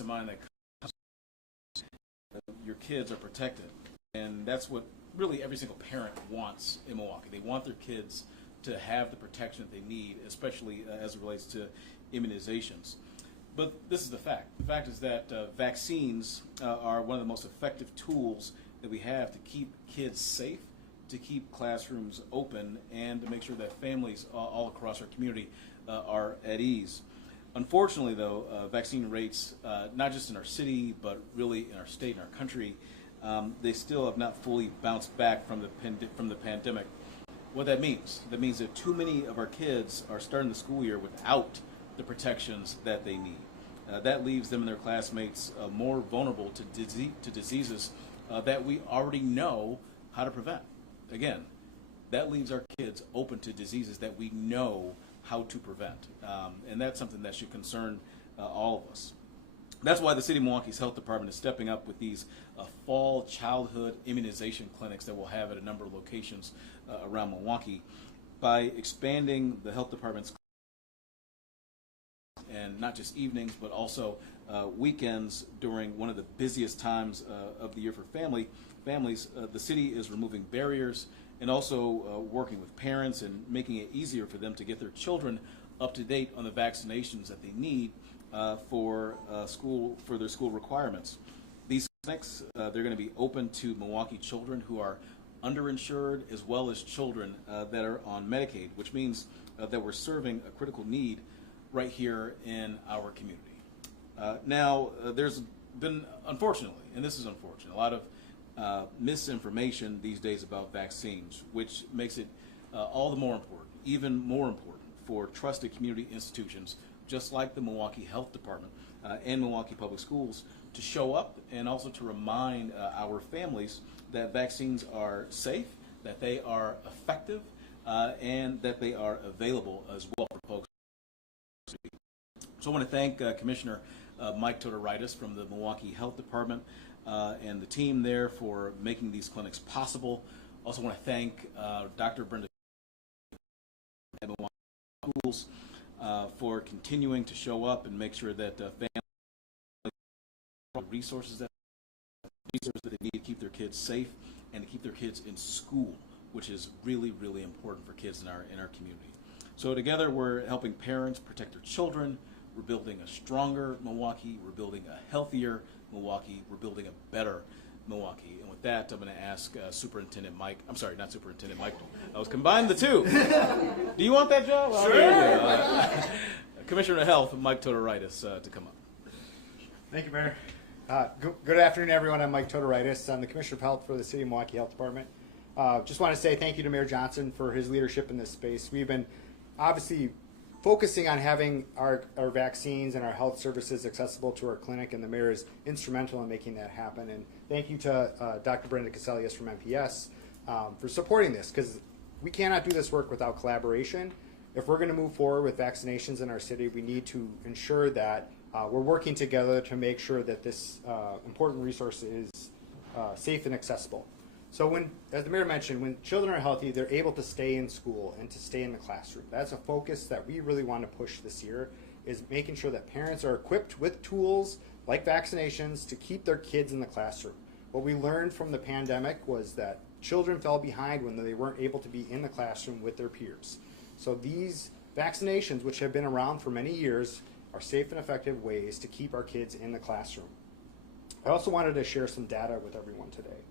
of mind that your kids are protected, and that's what really every single parent wants in Milwaukee. They want their kids to have the protection that they need, especially as it relates to immunizations. But this is the fact. The fact is that vaccines are one of the most effective tools that we have to keep kids safe, to keep classrooms open, and to make sure that families all across our community are at ease. Unfortunately, though, vaccine rates, not just in our city, but really in our state and our country, they still have not fully bounced back from the pandemic. What that means that too many of our kids are starting the school year without the protections that they need. That leaves them and their classmates more vulnerable to diseases that we already know how to prevent. Again, that leaves our kids open to diseases that we know how to prevent. And that's something that should concern all of us. That's why the City of Milwaukee's Health Department is stepping up with these Fall Childhood Immunization Clinics that we'll have at a number of locations around Milwaukee by expanding the Health Department's and not just evenings, but also weekends during one of the busiest times of the year for families. The city is removing barriers and also working with parents and making it easier for them to get their children up to date on the vaccinations that they need for their school requirements. These clinics, they're going to be open to Milwaukee children who are underinsured, as well as children that are on Medicaid, which means that we're serving a critical need right here in our community. Now, there's been, unfortunately, and this is unfortunate, a lot of misinformation these days about vaccines, which makes it all the more important, even more important, for trusted community institutions just like the Milwaukee Health Department and Milwaukee Public Schools to show up and also to remind our families that vaccines are safe, that they are effective, and that they are available as well for folks. So I want to thank Commissioner Mike Todoritis from the Milwaukee Health Department and the team there for making these clinics possible. Also want to thank Dr. Brenda at Milwaukee Schools for continuing to show up and make sure that families have resources that they need to keep their kids safe and to keep their kids in school, which is really, really important for kids in our community. So together we're helping parents protect their children. We're building a stronger Milwaukee. We're building a healthier Milwaukee. We're building a better Milwaukee. And with that, I'm going to ask Superintendent Mike. I'm sorry, not Superintendent Mike. I was combining the two. Do you want that job? Sure. Commissioner of Health, Mike Todoritis, to come up. Thank you, Mayor. Good afternoon, everyone. I'm Mike Todoritis. I'm the Commissioner of Health for the City of Milwaukee Health Department. Just want to say thank you to Mayor Johnson for his leadership in this space. We've been obviously focusing on having our vaccines and our health services accessible to our clinic, and the mayor is instrumental in making that happen. And thank you to Dr. Brenda Caselius from MPS for supporting this, because we cannot do this work without collaboration. If we're going to move forward with vaccinations in our city, we need to ensure that we're working together to make sure that this important resource is safe and accessible. So when, as the mayor mentioned, when children are healthy, they're able to stay in school and to stay in the classroom. That's a focus that we really want to push this year, is making sure that parents are equipped with tools like vaccinations to keep their kids in the classroom. What we learned from the pandemic was that children fell behind when they weren't able to be in the classroom with their peers. So these vaccinations, which have been around for many years, are safe and effective ways to keep our kids in the classroom. I also wanted to share some data with everyone today.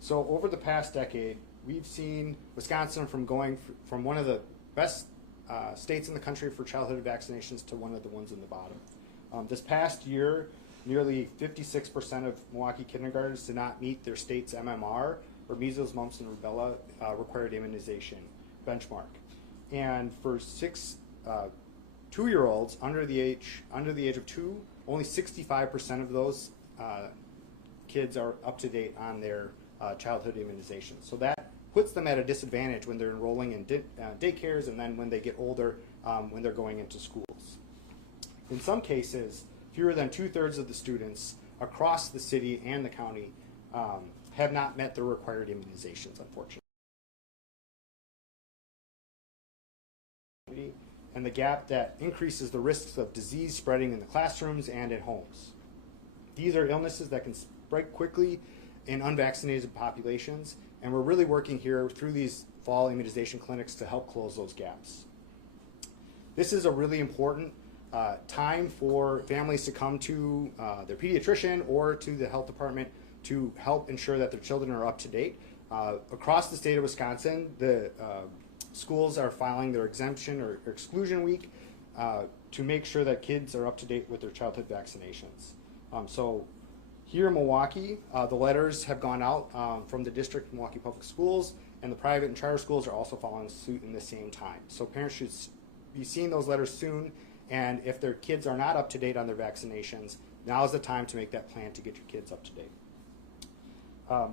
So over the past decade, we've seen Wisconsin from going from one of the best states in the country for childhood vaccinations to one of the ones in the bottom. This past year, nearly 56% of Milwaukee kindergartens did not meet their state's MMR, or measles, mumps, and rubella required immunization benchmark. And for 2-year-olds under the age of 2, only 65% of those kids are up to date on their childhood immunization. So that puts them at a disadvantage when they're enrolling in daycares, and then when they get older, when they're going into schools. In some cases, fewer than 2/3 of the students across the city and the county have not met the required immunizations, unfortunately. And the gap that increases the risks of disease spreading in the classrooms and in homes. These are illnesses that can spread quickly in unvaccinated populations, and we're really working here through these fall immunization clinics to help close those gaps. This is a really important time for families to come to their pediatrician or to the health department to help ensure that their children are up to date. Across the state of Wisconsin, the schools are filing their exemption or exclusion week to make sure that kids are up to date with their childhood vaccinations. So here in Milwaukee, the letters have gone out from the district Milwaukee Public Schools, and the private and charter schools are also following suit in the same time. So parents should be seeing those letters soon, and if their kids are not up to date on their vaccinations, now is the time to make that plan to get your kids up to date.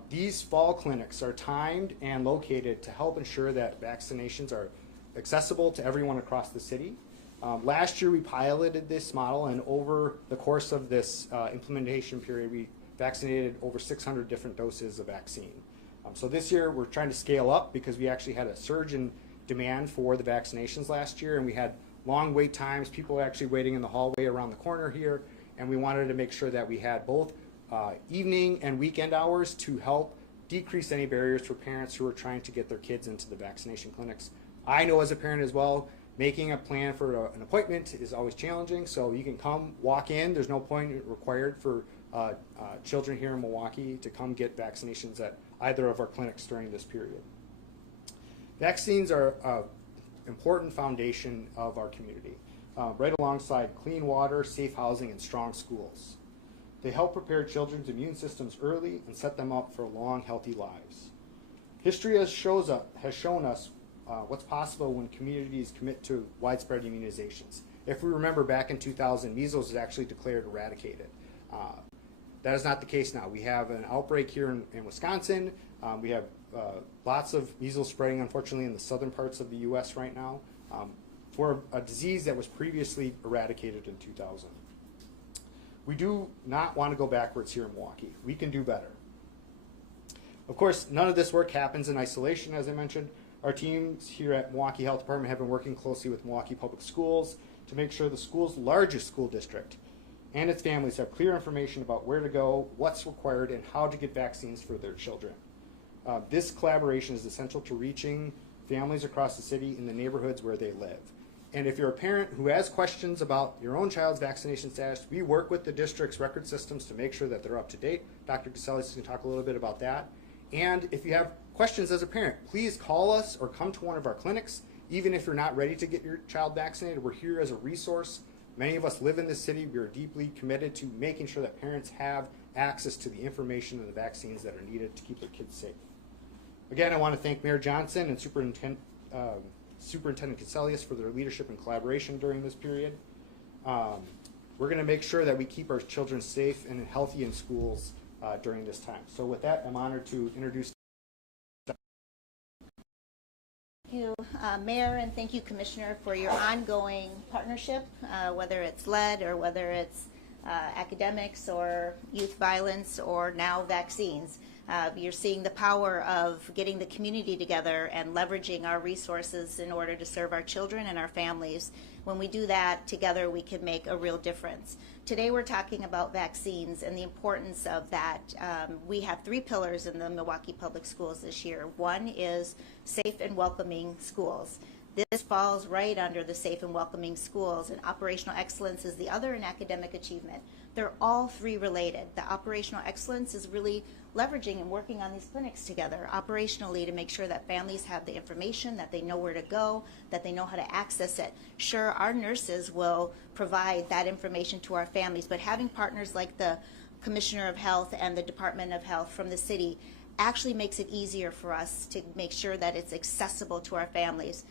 These fall clinics are timed and located to help ensure that vaccinations are accessible to everyone across the city. Last year we piloted this model, and over the course of this implementation period we vaccinated over 600 different doses of vaccine. So this year we're trying to scale up because we actually had a surge in demand for the vaccinations last year, and we had long wait times, people actually waiting in the hallway around the corner here, and we wanted to make sure that we had both evening and weekend hours to help decrease any barriers for parents who are trying to get their kids into the vaccination clinics. I know as a parent as well, making a plan for an appointment is always challenging, so you can come, walk in. There's no appointment required for children here in Milwaukee to come get vaccinations at either of our clinics during this period. Vaccines are an important foundation of our community, right alongside clean water, safe housing, and strong schools. They help prepare children's immune systems early and set them up for long, healthy lives. History has shown us what's possible when communities commit to widespread immunizations. If we remember back in 2000, measles was actually declared eradicated. That is not the case now. We have an outbreak here in Wisconsin. We have lots of measles spreading, unfortunately, in the southern parts of the U.S. right now for a disease that was previously eradicated in 2000. We do not want to go backwards here in Milwaukee. We can do better. Of course, none of this work happens in isolation, as I mentioned. Our teams here at Milwaukee Health Department have been working closely with Milwaukee Public Schools to make sure the school's largest school district and its families have clear information about where to go, what's required, and how to get vaccines for their children. This collaboration is essential to reaching families across the city in the neighborhoods where they live. And if you're a parent who has questions about your own child's vaccination status, we work with the district's record systems to make sure that they're up to date. Dr. Caselli is going to talk a little bit about that. And if you have questions as a parent, please call us or come to one of our clinics. Even if you're not ready to get your child vaccinated, we're here as a resource. Many of us live in this city. We are deeply committed to making sure that parents have access to the information and the vaccines that are needed to keep their kids safe. Again, I want to thank Mayor Johnson and Superintendent Casellius for their leadership and collaboration during this period. We're going to make sure that we keep our children safe and healthy in schools during this time. So with that, I'm honored to introduce. Thank you, Mayor, and thank you, Commissioner, for your ongoing partnership, whether it's lead or whether it's academics or youth violence or now vaccines. You're seeing the power of getting the community together and leveraging our resources in order to serve our children and our families. When we do that together, we can make a real difference. Today we're talking about vaccines and the importance of that. We have 3 pillars in the Milwaukee Public Schools this year. One is safe and welcoming schools. This falls right under the safe and welcoming schools, and operational excellence is the other, and academic achievement. They're all 3 related. The operational excellence is really leveraging and working on these clinics together operationally to make sure that families have the information, that they know where to go, that they know how to access it. Sure, our nurses will provide that information to our families, but having partners like the Commissioner of Health and the Department of Health from the city actually makes it easier for us to make sure that it's accessible to our families.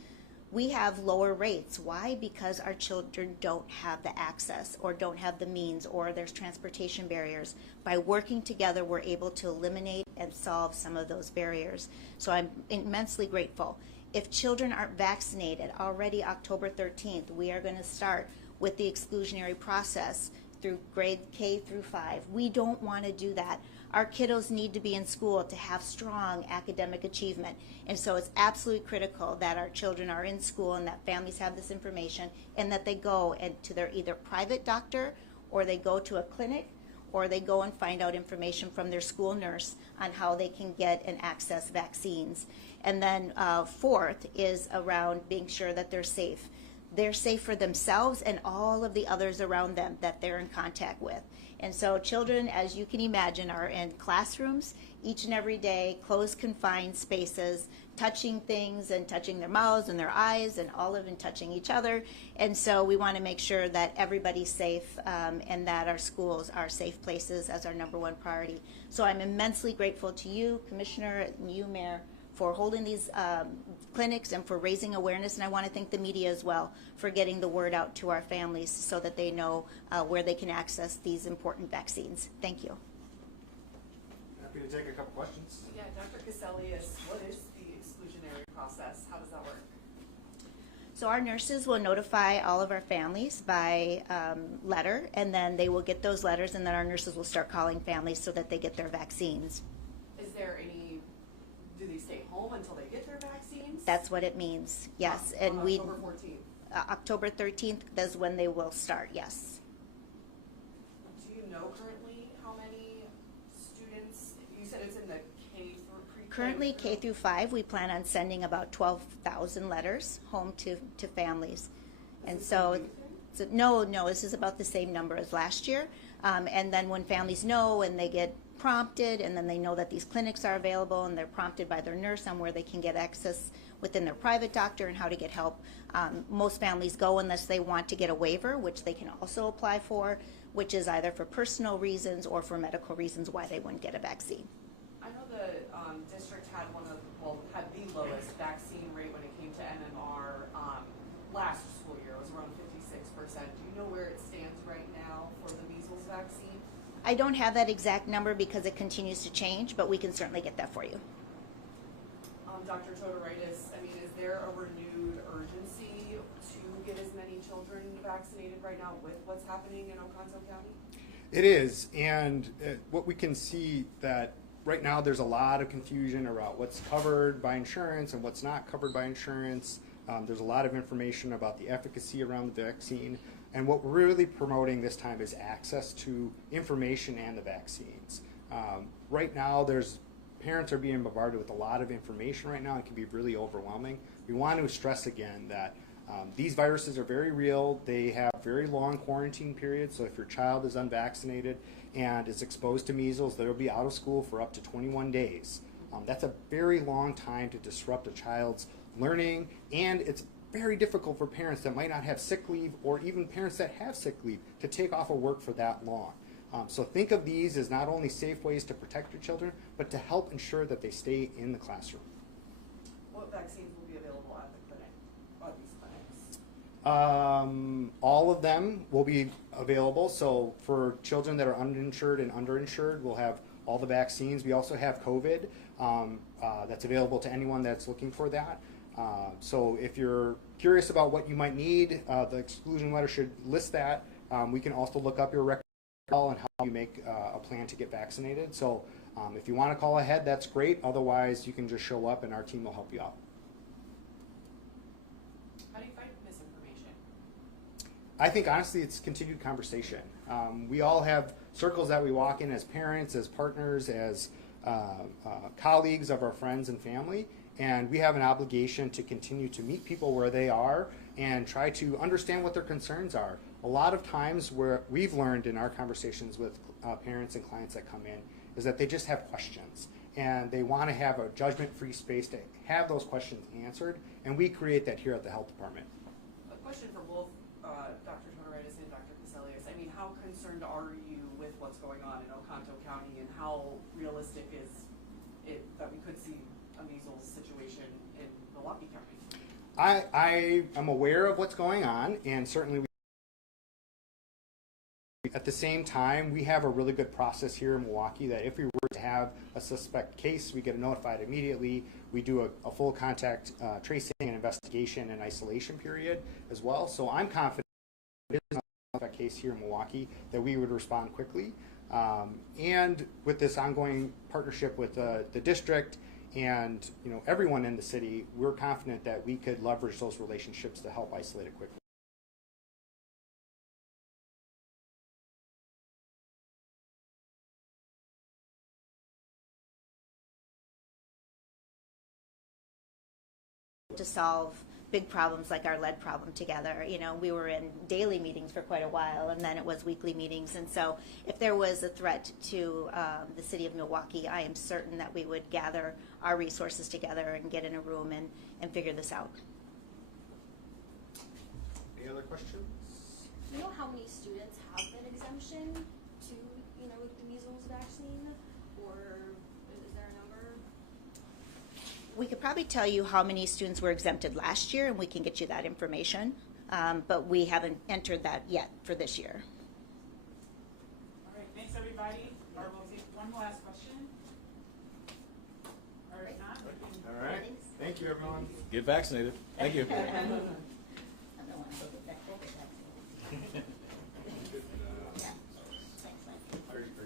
We have lower rates. Why? Because our children don't have the access or don't have the means, or there's transportation barriers. By working together, we're able to eliminate and solve some of those barriers. So I'm immensely grateful. If children aren't vaccinated, already October 13th, we are going to start with the exclusionary process through grade K through 5. We don't want to do that. Our kiddos need to be in school to have strong academic achievement. And so it's absolutely critical that our children are in school and that families have this information and that they go to their either private doctor or they go to a clinic or they go and find out information from their school nurse on how they can get and access vaccines. And then fourth is around being sure that they're safe. They're safe for themselves and all of the others around them that they're in contact with. And so children, as you can imagine, are in classrooms each and every day, closed, confined spaces, touching things and touching their mouths and their eyes and all of them touching each other. And so we want to make sure that everybody's safe and that our schools are safe places as our #1 priority. So I'm immensely grateful to you, Commissioner, and you, Mayor, for holding these clinics and for raising awareness. And I want to thank the media as well for getting the word out to our families so that they know where they can access these important vaccines. Thank you. Happy to take a couple questions. Yeah, Dr. Caselius, what is the exclusionary process? How does that work? So our nurses will notify all of our families by letter, and then they will get those letters, and then our nurses will start calling families so that they get their vaccines. Is there any, do they stay home until they get their vaccines? That's what it means, yes. On October 14th. October 13th is when they will start, yes. Do you know currently how many students, you said it's in the K through pre-K? Currently, K through 5, we plan on sending about 12,000 letters home to families. And so, no, this is about the same number as last year. And then when families know and they get prompted, and then they know that these clinics are available, and they're prompted by their nurse on where they can get access within their private doctor and how to get help. Most families go unless they want to get a waiver, which they can also apply for, which is either for personal reasons or for medical reasons why they wouldn't get a vaccine. I know the district had had the lowest vaccine rate when it came to MMR last school year. It was around 56%. Do you know where it stands right now for the measles vaccine? I don't have that exact number because it continues to change, but we can certainly get that for you. Dr. Todoritis, I mean, is there a renewed urgency to get as many children vaccinated right now with what's happening in Oconto County? It is, and what we can see that right now there's a lot of confusion about what's covered by insurance and what's not covered by insurance. There's a lot of information about the efficacy around the vaccine, and what we're really promoting this time is access to information and the vaccines. Right now parents are being bombarded with a lot of information right now. It can be really overwhelming. We want to stress again that these viruses are very real. They have very long quarantine periods, so if your child is unvaccinated and is exposed to measles, they'll be out of school for up to 21 days. That's a very long time to disrupt a child's learning, and it's very difficult for parents that might not have sick leave, or even parents that have sick leave, to take off of work for that long. So think of these as not only safe ways to protect your children, but to help ensure that they stay in the classroom. What vaccines will be available at the clinic, at these clinics? All of them will be available. So for children that are uninsured and underinsured, we'll have all the vaccines. We also have COVID that's available to anyone that's looking for that. So if you're curious about what you might need, the exclusion letter should list that. We can also look up your record and how you make a plan to get vaccinated. So if you want to call ahead, that's great. Otherwise, you can just show up and our team will help you out. How do you fight misinformation? I think honestly it's continued conversation. We all have circles that we walk in as parents, as partners, as colleagues of our friends and family, and we have an obligation to continue to meet people where they are and try to understand what their concerns are. A lot of times where we've learned in our conversations with parents and clients that come in is that they just have questions and they want to have a judgment-free space to have those questions answered, and we create that here at the health department. A question for both Dr. Todoritis and Dr. Caselius. I mean, how concerned are you with what's going on in Oconto County, and how realistic is it that we could see a measles situation in Milwaukee County? I am aware of what's going on, and certainly at the same time, we have a really good process here in Milwaukee that if we were to have a suspect case, we get notified immediately. We do a full contact tracing and investigation and isolation period as well. So I'm confident if there is a suspect case here in Milwaukee that we would respond quickly. And with this ongoing partnership with the district and everyone in the city, we're confident that we could leverage those relationships to help isolate it quickly. to solve big problems like our lead problem together. You know, we were in daily meetings for quite a while, and then it was weekly meetings. And so if there was a threat to the city of Milwaukee, I am certain that we would gather our resources together and get in a room and figure this out. Any other questions? Do you know how many students have an exemption to, you know, the measles vaccine, or is there a number? We could probably tell you how many students were exempted last year, and we can get you that information, but we haven't entered that yet for this year. All right, thanks everybody. Or we'll take one last question. Or if not, we can. All right. Thank you, everyone. Get vaccinated. Thank you.